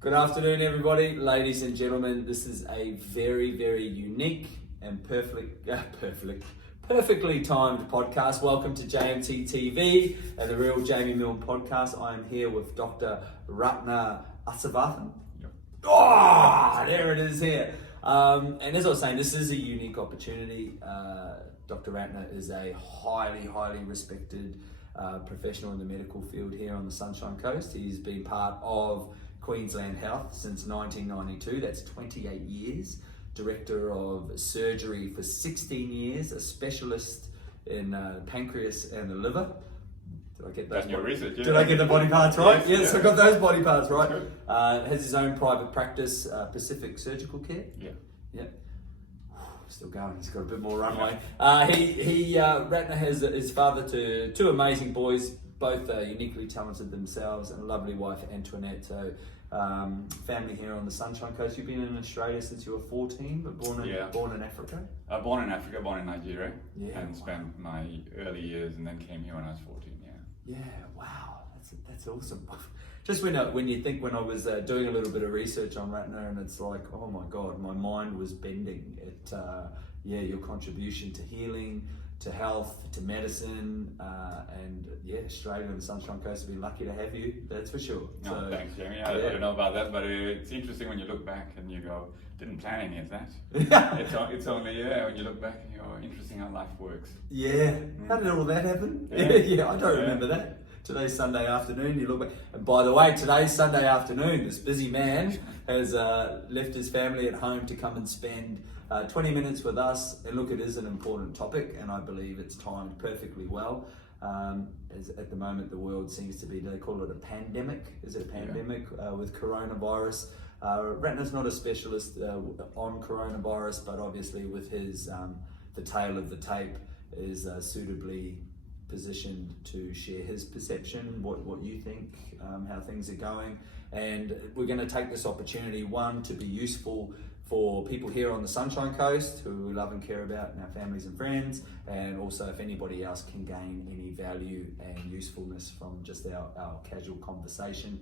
Good afternoon, everybody, ladies and gentlemen. This is a very, very unique and perfectly timed podcast. Welcome to JMTtv and the Real Jamie Milne podcast. I am here with Dr. Ratna Aseervatham. Yep. Oh, there it is here. And as I was saying, this is a unique opportunity. Dr. Ratna is a highly respected professional in the medical field here on the Sunshine Coast. He's been part of Queensland Health since 1992, that's 28 years. Director of surgery for 16 years, a specialist in pancreas and the liver. Did I get That's your research, yeah. Did I get the body parts right? Yes, yeah. I got those body parts right. Has his own private practice, Pacific Surgical Care. Yeah. Still going, he's got a bit more runway. Ratna has his father to two amazing boys, both uniquely talented themselves, and a lovely wife, Antoinette. So, family here on the Sunshine Coast. You've been in Australia since you were 14, but born in Africa? Born in Africa, born in Nigeria, and wow. spent my early years and then came here when I was 14, Yeah, wow, that's awesome. Just when I was doing a little bit of research on Ratna, and it's like, oh my God, my mind was bending at your contribution to healing, to health, to medicine, and Australia and the Sunshine Coast have been lucky to have you, that's for sure. So, thanks, Jamie. I don't know about that, but it's interesting when you look back and you go, didn't plan any of that. It's only, when you look back and you go, interesting how life works. Yeah, how did all that happen? I don't remember that. Today's Sunday afternoon, you look back, and by the way, today's Sunday afternoon, this busy man has left his family at home to come and spend 20 minutes with us. And look, it is an important topic, and I believe it's timed perfectly well. As at the moment, the world seems to be, they call it a pandemic. Is it a pandemic with coronavirus? Ratna's not a specialist on coronavirus, but obviously with his, the tail of the tape is suitably positioned to share his perception, what you think, how things are going. And we're going to take this opportunity, one, to be useful for people here on the Sunshine Coast who we love and care about, and our families and friends, and also if anybody else can gain any value and usefulness from just our casual conversation,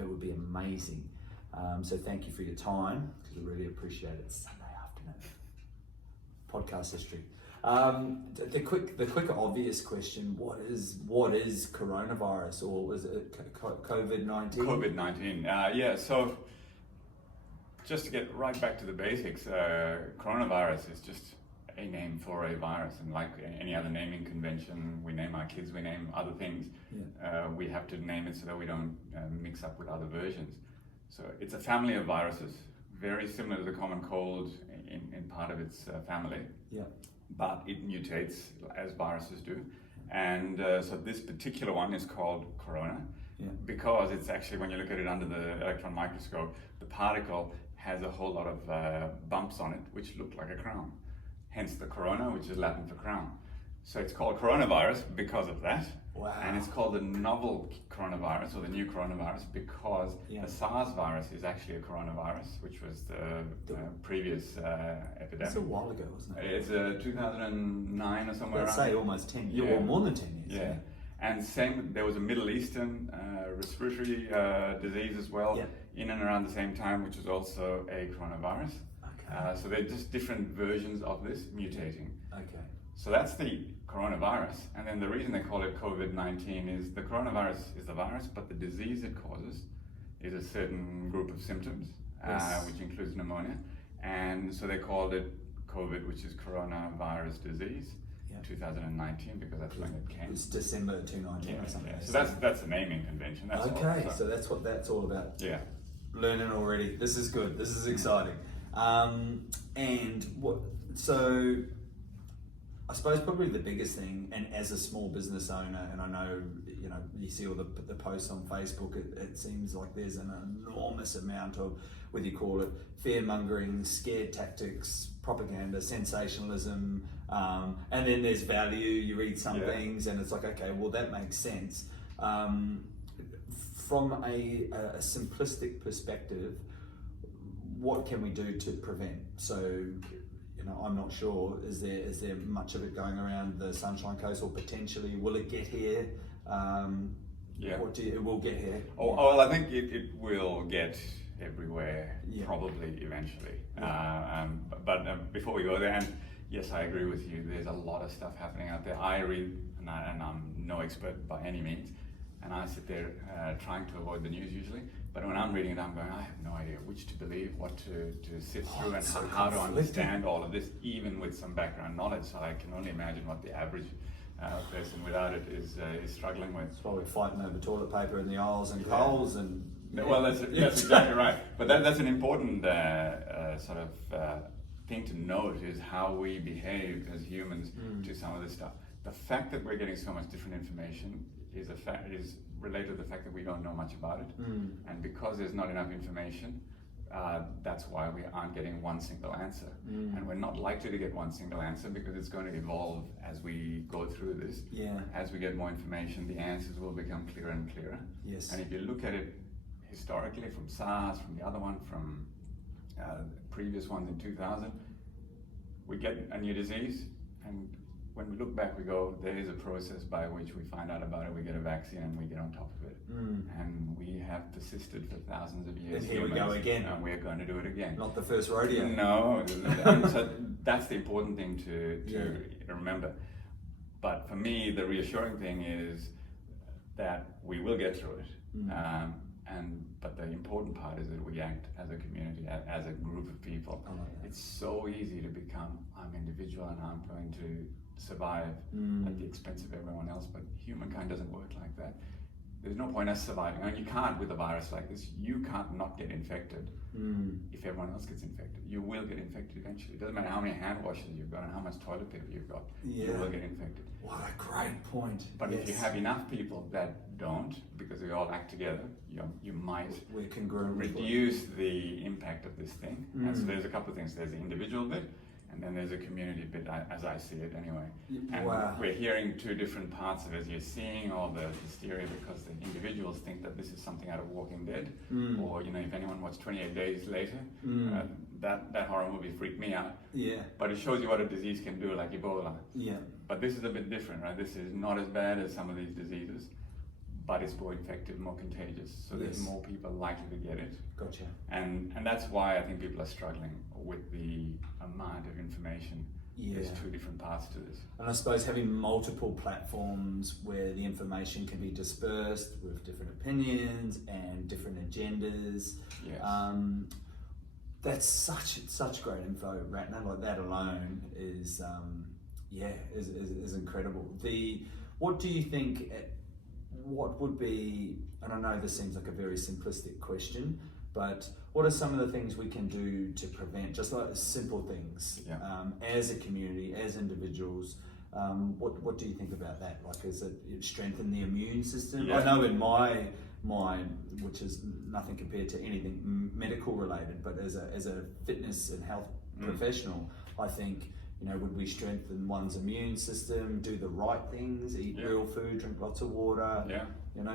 it would be amazing. So thank you for your time, because we really appreciate it. Sunday afternoon. Podcast history. The quick obvious question: what is coronavirus, or was it COVID-19? COVID-19. So just to get right back to the basics, coronavirus is just a name for a virus, and like any other naming convention, we name our kids, we name other things. We have to name it so that we don't mix up with other versions. So it's a family of viruses, very similar to the common cold in part of its family. But it mutates as viruses do. And so this particular one is called corona, because it's actually, when you look at it under the electron microscope, the particle has a whole lot of bumps on it, which look like a crown. Hence the corona, which is Latin for crown. So it's called coronavirus because of that. Wow. And it's called the novel coronavirus, or the new coronavirus, because the SARS virus is actually a coronavirus, which was the previous epidemic. That's a while ago, wasn't it? It's 2009 or somewhere around. Let's say almost 10 years, or more than 10 years. Yeah. And same, there was a Middle Eastern respiratory disease as well, in and around the same time, which was also a coronavirus. Okay. So they're just different versions of this mutating. Okay. So that's the coronavirus. And then the reason they call it COVID-19 is the coronavirus is the virus, but the disease it causes is a certain group of symptoms, which includes pneumonia. And so they called it COVID, which is coronavirus disease, 2019, because that's when it came. It's December 2019 or something. So that's the naming convention. That's okay, so that's what that's all about. Yeah. Learning already. This is good. This is exciting. So I suppose probably the biggest thing, and as a small business owner, and I know you see all the posts on Facebook, it seems like there's an enormous amount of, whether you call it fear-mongering, scare tactics, propaganda, sensationalism, and then there's value. You read some things and it's like, okay, well that makes sense. From a simplistic perspective, what can we do to prevent? So, I'm not sure, is there much of it going around the Sunshine Coast, or potentially will it get here? Yeah. Or it will get here? Oh, well, I think it will get everywhere, Yeah. probably eventually. But before we go there, and yes, I agree with you. There's a lot of stuff happening out there. I read, and I'm no expert by any means, and I sit there trying to avoid the news usually. But when I'm reading it, I'm going, I have no idea which to believe, what to sift through, and so how to understand all of this, even with some background knowledge. So I can only imagine what the average person without it is struggling with. That's why we're fighting over toilet paper in the aisles and Coles and. Yeah. Well, that's exactly right. But that's an important sort of thing to note, is how we behave as humans to some of this stuff. The fact that we're getting so much different information is related to the fact that we don't know much about it, and because there's not enough information, that's why we aren't getting one single answer, and we're not likely to get one single answer because it's going to evolve as we go through this. Yeah. As we get more information, the answers will become clearer and clearer. Yes. And if you look at it historically, from SARS, from the other one, from previous ones in 2000, we get a new disease, and when we look back, we go, there is a process by which we find out about it, we get a vaccine, and we get on top of it. And we have persisted for thousands of years. And here we go again. And we're going to do it again. Not the first rodeo. No, and so that's the important thing to remember. But for me, the reassuring thing is that we will get through it. But the important part is that we act as a community, as a group of people. It's so easy to become, I'm individual and I'm going to survive at the expense of everyone else, but humankind doesn't work like that. There's no point us surviving. I mean, you can't with a virus like this. You can't not get infected if everyone else gets infected. You will get infected eventually. It doesn't matter how many hand washes you've got and how much toilet paper you've got. You will get infected. What a great point. But if you have enough people that don't, because we all act together, you might reduce the impact of this thing. And so there's a couple of things. There's the individual bit, and then there's a community bit, as I see it anyway. And we're hearing two different parts of it. You're seeing all the hysteria because the individuals think that this is something out of Walking Dead, or if anyone watched 28 Days Later, that horror movie freaked me out. Yeah. But it shows you what a disease can do, like Ebola. Yeah. But this is a bit different, right? This is not as bad as some of these diseases, but it's more infective, more contagious. So there's more people likely to get it. Gotcha. And that's why I think people are struggling with the amount of information. There's two different paths to this. And I suppose having multiple platforms where the information can be dispersed with different opinions and different agendas. Yes. That's such great info, Ratna. Like that alone is incredible. What do you think? What would be? And I know this seems like a very simplistic question, but what are some of the things we can do to prevent, just like simple things, as a community, as individuals? What do you think about that? Like, is it strengthen the immune system? Yeah. I know in my mind, which is nothing compared to anything medical related, but as a fitness and health professional, I think, would we strengthen one's immune system, do the right things, eat real food, drink lots of water,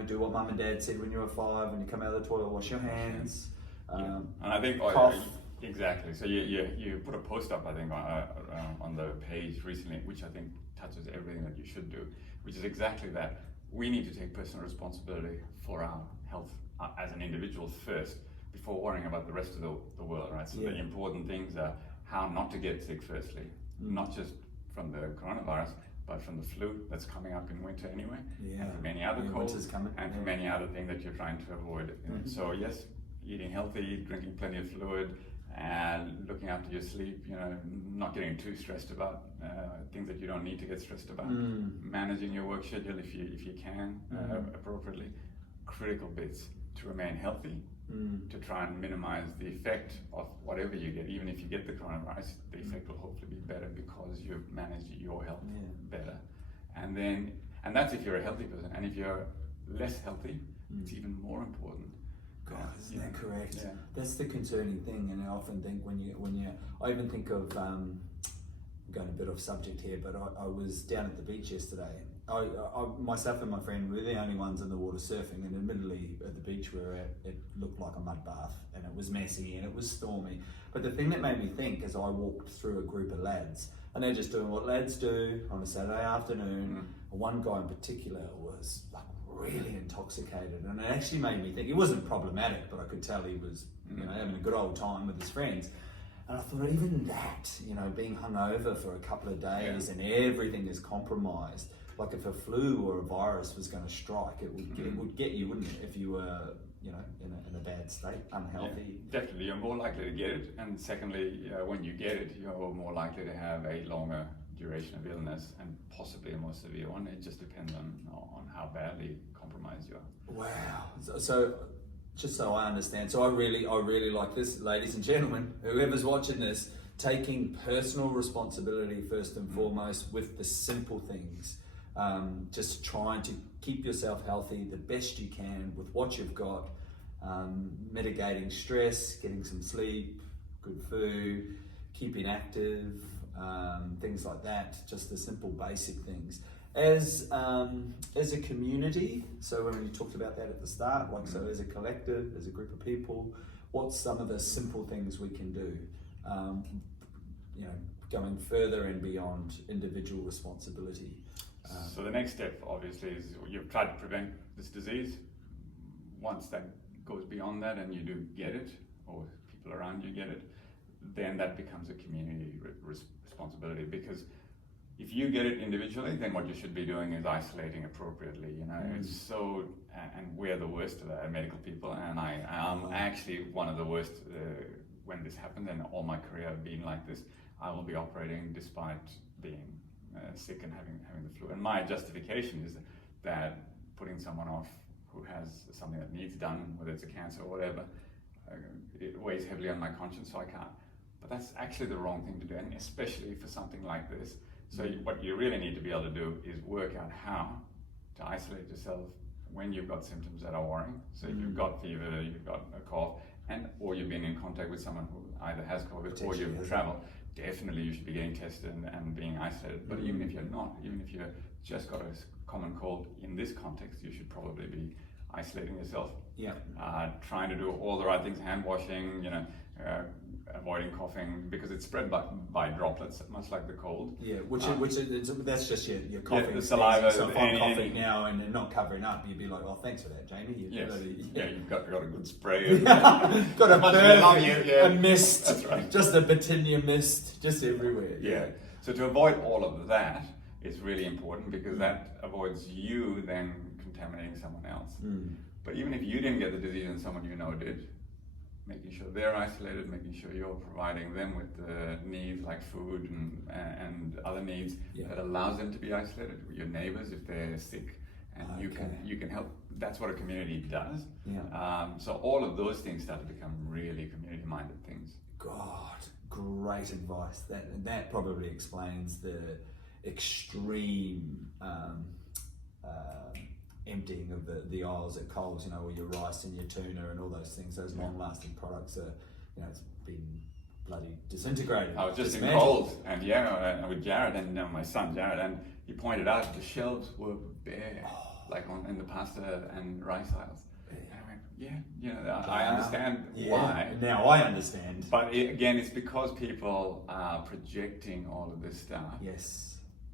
do what mum and dad said when you were 5, when you come out of the toilet, wash your hands. And I think exactly. So you put a post up, I think, on the page recently, which I think touches everything that you should do, which is exactly that. We need to take personal responsibility for our health as an individual first, before worrying about the rest of the world, right? So the important things are how not to get sick firstly, not just from the coronavirus, but from the flu that's coming up in winter anyway, and from any other cold, and from any other thing that you're trying to avoid. So yes, eating healthy, drinking plenty of fluid, and looking after your sleep, not getting too stressed about things that you don't need to get stressed about, managing your work schedule if you can appropriately, critical bits to remain healthy, to try and minimize the effect of whatever you get. Even if you get the coronavirus, the effect will hopefully be better because you've managed your health better. And that's if you're a healthy person. And if you're less healthy, it's even more important. God, isn't that correct? Yeah. That's the concerning thing, and I often think I even think of, I'm going a bit off subject here, but I was down at the beach yesterday. I myself and my friend were the only ones in the water surfing, and admittedly at the beach we were at, it looked like a mud bath, and it was messy and it was stormy. But the thing that made me think as I walked through a group of lads, and they're just doing what lads do on a Saturday afternoon, one guy in particular was like really intoxicated. intoxicated, and it actually made me think. It wasn't problematic, but I could tell he was, having a good old time with his friends. And I thought, even that, being hungover for a couple of days and everything is compromised. Like if a flu or a virus was going to strike, it would get you, wouldn't it? If you were, in a bad state, unhealthy. Yeah, definitely, you're more likely to get it, and secondly, when you get it, you're more likely to have a longer duration of illness and possibly a more severe one. It just depends on how badly compromised you are. Wow. So just so I understand, so I really like this, ladies and gentlemen, whoever's watching this, taking personal responsibility first and foremost with the simple things. Just trying to keep yourself healthy the best you can with what you've got, mitigating stress, getting some sleep, good food, keeping active, things like that, just the simple basic things. As a community, so when you talked about that at the start, so as a collective, as a group of people, what's some of the simple things we can do, going further and beyond individual responsibility? So the next step, obviously, is you've tried to prevent this disease. Once that goes beyond that and you do get it, or people around you get it, then that becomes a community responsibility, because if you get it individually, then what you should be doing is isolating appropriately. It's so, and we're the worst of that, medical people, and I'm actually one of the worst when this happened, and all my career I've been like this. I will be operating despite being sick and having the flu, and my justification is that putting someone off who has something that needs done, whether it's a cancer or whatever, it weighs heavily on my conscience, so I can't. But that's actually the wrong thing to do, and especially for something like this. So what you really need to be able to do is work out how to isolate yourself when you've got symptoms that are worrying. So if you've got fever, you've got a cough, or you've been in contact with someone who either has COVID or you've traveled, definitely you should be getting tested and being isolated. But even if you're not, even if you've just got a common cold in this context, you should probably be isolating yourself. Yeah. Trying to do all the right things, hand washing, avoiding coughing, because it's spread by droplets, much like the cold. Yeah, that's just your coughing. Yeah, the saliva. So if I'm coughing now and not covering up, you'd be like, "Oh, thanks for that, Jamie." You've got a good spray. Got a mist. That's right. Just a Batinia mist, just everywhere. Yeah. So to avoid all of that is really important, because that avoids you then contaminating someone else. But even if you didn't get the disease and someone you know did, making sure they're isolated, making sure you're providing them with the needs like food and other needs that allows them to be isolated. Your neighbors, if they're sick, and you can help. That's what a community does. Yeah. So all of those things start to become really community-minded things. God, great advice. That probably explains the extreme emptying of the aisles at Coles, all your rice and your tuna and all those things, those long-lasting products are, it's been bloody disintegrated. I was just in Coles, and with Jared and my son Jared, and he pointed out the shelves were bare, in the pasta and rice aisles. And I went, I understand why. Now I understand. But again, it's because people are projecting all of this stuff. Yes.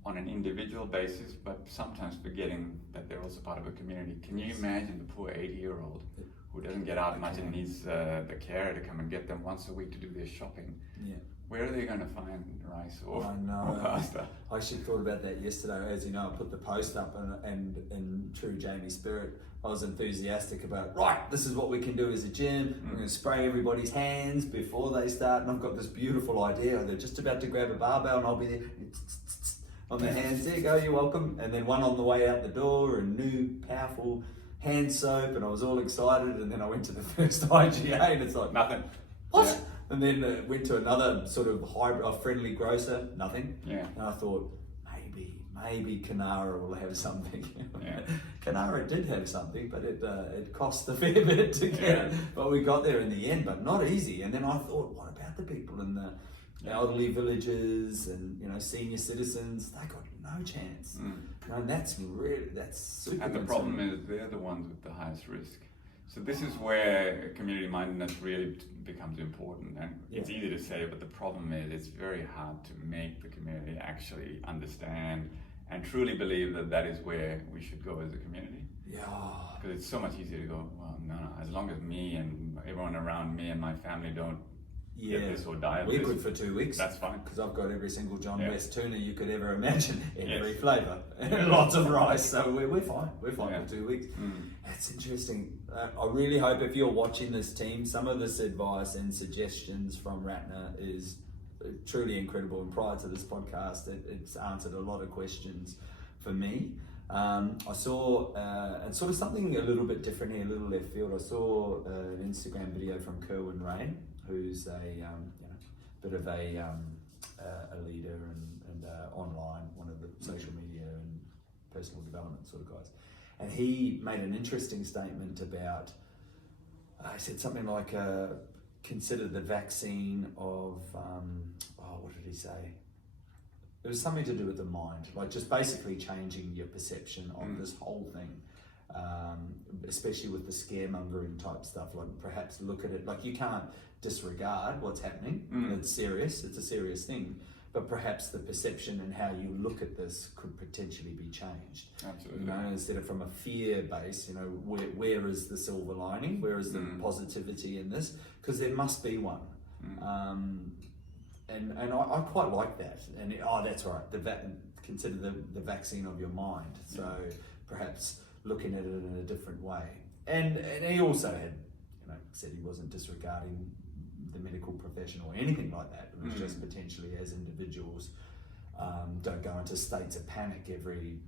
On an individual basis, but sometimes forgetting that they're also part of a community. Can you imagine the poor 80-year-old who doesn't get out much and needs the carer to come and get them once a week to do their shopping? Yeah. Where are they going to find rice or pasta? I actually thought about that yesterday. As you know, I put the post up, and in true Jamie spirit, I was enthusiastic about, right, this is what we can do as a gym. We're going to spray everybody's hands before they start, and I've got this beautiful idea. They're just about to grab a barbell and I'll be there on their hands. There you go, you're welcome. And then one on the way out the door, and new powerful hand soap, and I was all excited. And then I went to the first IGA and it's like, nothing. What? Yeah. And then went to another sort of friendly grocer, nothing. Yeah. And I thought, maybe Canara will have something. Canara did have something, but it cost a fair bit to get. But we got there in the end, but not easy. And then I thought, what about the people in the elderly villages and senior citizens? They got no chance. And that's super. And the problem is they're the ones with the highest risk. So this is where community mindedness really becomes important, and it's easy to say, but the problem is it's very hard to make the community actually understand and truly believe that is where we should go as a community. Yeah. because it's so much easier to go, well, no, as long as me and everyone around me and my family don't get this or die of we're this, good for 2 weeks. that's fine. Because I've got every single John Yeah. West tuna you could ever imagine, every Yes. flavour, lots of rice, so we're fine. We're fine Yeah. for 2 weeks. Mm. That's interesting. I really hope if you're watching this, team, some of this advice and suggestions from Ratna is truly incredible. And prior to this podcast, it's answered a lot of questions for me. I saw, and sort of something a little bit different here, a little left field. I saw an Instagram video from Kerwin Rain, who's a bit of a leader and online, one of the social media and personal development sort of guys. And he made an interesting statement about, he said something like, consider the vaccine of, what did he say? It was something to do with the mind, like just basically changing your perception of this whole thing, especially with the scaremongering type stuff. Like perhaps look at it, like you can't disregard what's happening. It's serious, it's a serious thing. But perhaps the perception and how you look at this could potentially be changed. Absolutely. You know, instead of from a fear base, you know, where is the silver lining? Where is the positivity in this? Because there must be one. And I quite like that. And that's right. Consider the vaccine of your mind. So perhaps looking at it in a different way. And he also had, said he wasn't disregarding the medical profession or anything like that. It was just potentially as individuals don't go into states of panic every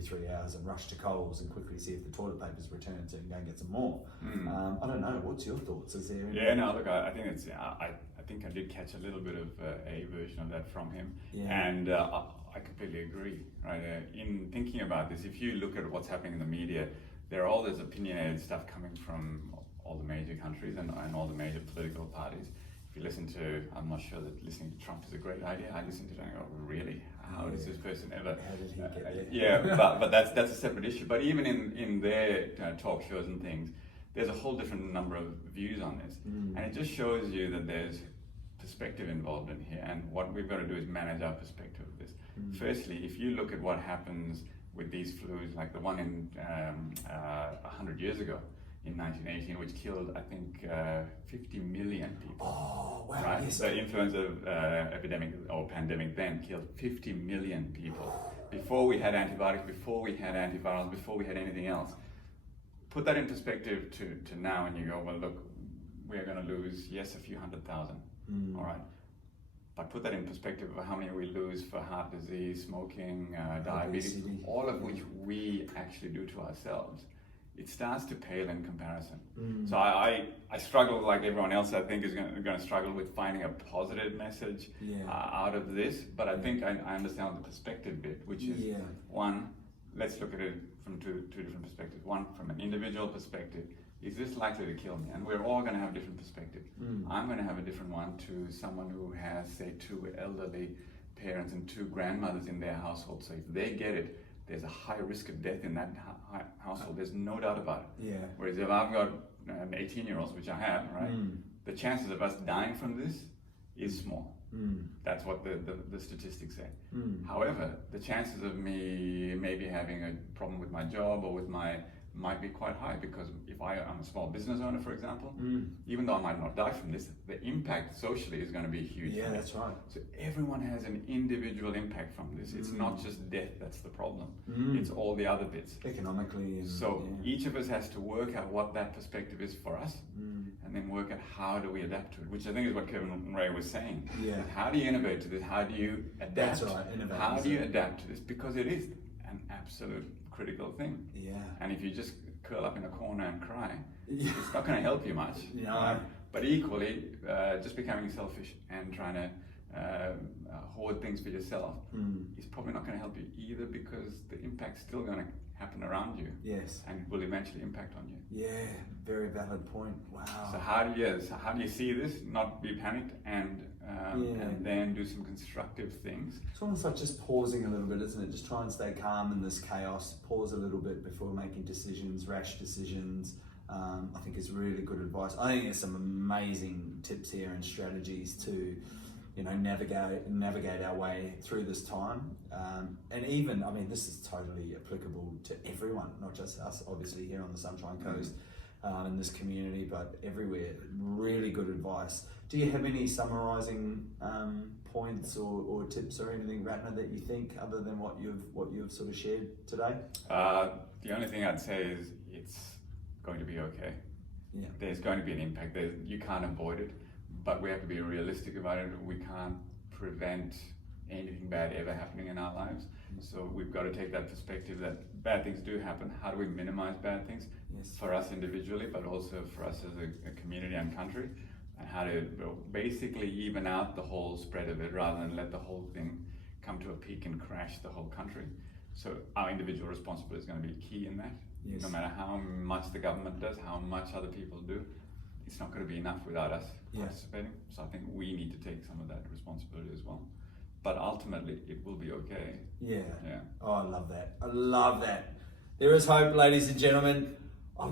3 hours and rush to Coles and quickly see if the toilet paper's returned so you can go and get some more. I don't know. What's your thoughts? Is there? Yeah, no. Look, I think it's. I think I did catch a little bit of a version of that from him, and I completely agree. Right, in thinking about this, if you look at what's happening in the media, there are all this opinionated stuff coming from all the major countries and all the major political parties. If you listen to, I'm not sure that listening to Trump is a great idea. I listen to it and go, really? How does this person ever? How did he get there? Yeah, but that's a separate issue. But even in their talk shows and things, there's a whole different number of views on this, and it just shows you that there's perspective involved in here. And what we've got to do is manage our perspective of this. Firstly, if you look at what happens with these flus, like the one in 100 years ago, in 1918, which killed, I think, 50 million people. Oh, wow. Right? Yes. The influenza epidemic or pandemic then killed 50 million people. Before we had antibiotics, before we had antivirals, before we had anything else. Put that in perspective to now, and you go, well, look, we're going to lose, yes, a few 100,000. All right. But put that in perspective of how many we lose for heart disease, smoking, diabetes, all of which we actually do to ourselves. It starts to pale in comparison. So I struggle, like everyone else, I think, is going to struggle with finding a positive message out of this. But I think I understand the perspective bit, which is one, let's look at it from two different perspectives. One, from an individual perspective, is this likely to kill me? And we're all going to have different perspectives. I'm going to have a different one to someone who has, say, 2 elderly parents and 2 grandmothers in their household. So if they get it, there's a high risk of death in that household. There's no doubt about it. Yeah. Whereas if I've got 18-year-olds, which I have, right, the chances of us dying from this is small. That's what the statistics say. However, the chances of me maybe having a problem with my job or with might be quite high, because if I'm a small business owner, for example, even though I might not die from this, the impact socially is going to be huge. Yeah, that's right. So everyone has an individual impact from this. It's not just death that's the problem. It's all the other bits. Economically. So each of us has to work out what that perspective is for us, and then work out how do we adapt to it, which I think is what Kevin Ray was saying. Yeah. How do you innovate to this? How do you adapt? That's right, innovate. How do you adapt to this? Because it is an absolute critical thing. Yeah. And if you just curl up in a corner and cry, it's not going to help you much. No. But equally, just becoming selfish and trying to hoard things for yourself is probably not going to help you either, because the impact's still going to happen around you. Yes. And will eventually impact on you. Yeah, very valid point. Wow. So how do you see this? Not be panicked and then do some constructive things. It's almost like just pausing a little bit, isn't it? Just try and stay calm in this chaos. Pause a little bit before making decisions, rash decisions. I think is really good advice. I think there's some amazing tips here and strategies to, navigate our way through this time. And even, I mean, this is totally applicable to everyone, not just us, obviously here on the Sunshine Coast, in this community, but everywhere. Really good advice. Do you have any summarising points or tips or anything, Ratna, that you think, other than what you've sort of shared today? The only thing I'd say is it's going to be okay. Yeah. There's going to be an impact. You can't avoid it, but we have to be realistic about it. We can't prevent anything bad ever happening in our lives. So we've got to take that perspective that bad things do happen. How do we minimize bad things? Yes. For us individually, but also for us as a community and country, and how to basically even out the whole spread of it rather than let the whole thing come to a peak and crash the whole country. So our individual responsibility is going to be key in that. Yes. No matter how much the government does, how much other people do, it's not going to be enough without us participating. So I think we need to take some of that responsibility as well. But ultimately, it will be okay. Yeah. Yeah. Oh, I love that. I love that. There is hope, ladies and gentlemen. I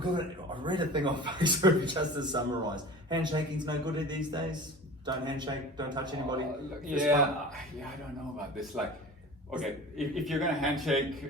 read a thing on Facebook just to summarise. Handshaking's no good these days. Don't handshake. Don't touch anybody. Yeah, I don't know about this. Like, okay, if you're going to handshake,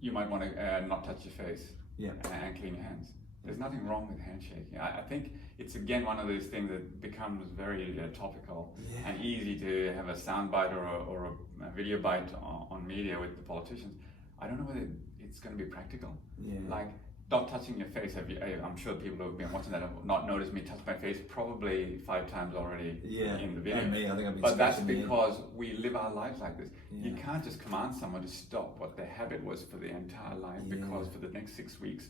you might want to not touch your face. Yeah. And clean your hands. There's nothing wrong with handshaking. I think it's again one of those things that becomes very topical and easy to have a soundbite or a video bite on media with the politicians. I don't know whether it's going to be practical. Yeah. Like not touching your face. I'm sure people who have been watching that have not noticed me touch my face probably 5 times already in the video. And me, I think I've been but that's scratching because we live our lives like this. Yeah. You can't just command someone to stop what their habit was for the entire life because for the next 6 weeks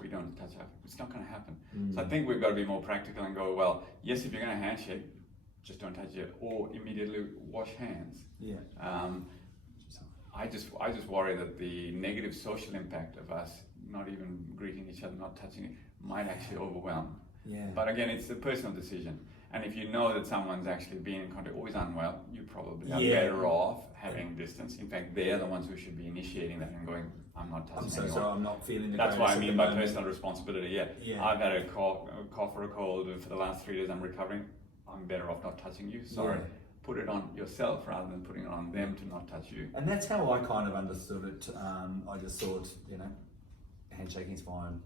we don't touch up. It's not going to happen. So I think we've got to be more practical and go, well, yes, if you're going to handshake, just don't touch it, or immediately wash hands. Yeah. I just worry that the negative social impact of us not even greeting each other, not touching it, might actually overwhelm. Yeah. But again, it's a personal decision. And if you know that someone's actually being in contact, always unwell, you probably are better off having distance. In fact, they're the ones who should be initiating that and going, I'm not touching anyone. Sorry, I'm not feeling the That's what I greatest mean at by the moment. personal responsibility. Yeah. I've had a cough or a cold for the last 3 days. I'm recovering. I'm better off not touching you. Sorry. Yeah. Put it on yourself rather than putting it on them to not touch you. And that's how I kind of understood it. I just thought, handshaking's fine,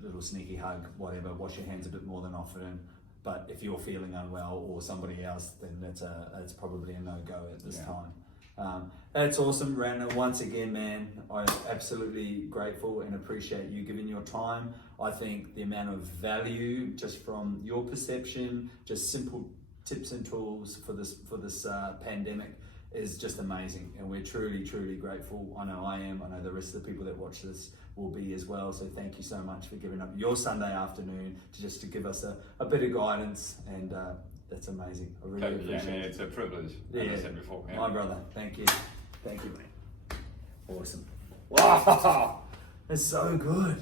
a little sneaky hug, whatever, wash your hands a bit more than often. But if you're feeling unwell or somebody else, then that's probably a no-go at this time. That's awesome, Ratna. Once again, man, I'm absolutely grateful and appreciate you giving your time. I think the amount of value just from your perception, just simple tips and tools for this pandemic is just amazing, and we're truly grateful. I know I am. I know the rest of the people that watch this will be as well. So thank you so much for giving up your Sunday afternoon to give us a bit of guidance, and that's amazing. I really appreciate it. It's a privilege, as I said before. Yeah. My brother, thank you, mate. Awesome. Wow, that's so good.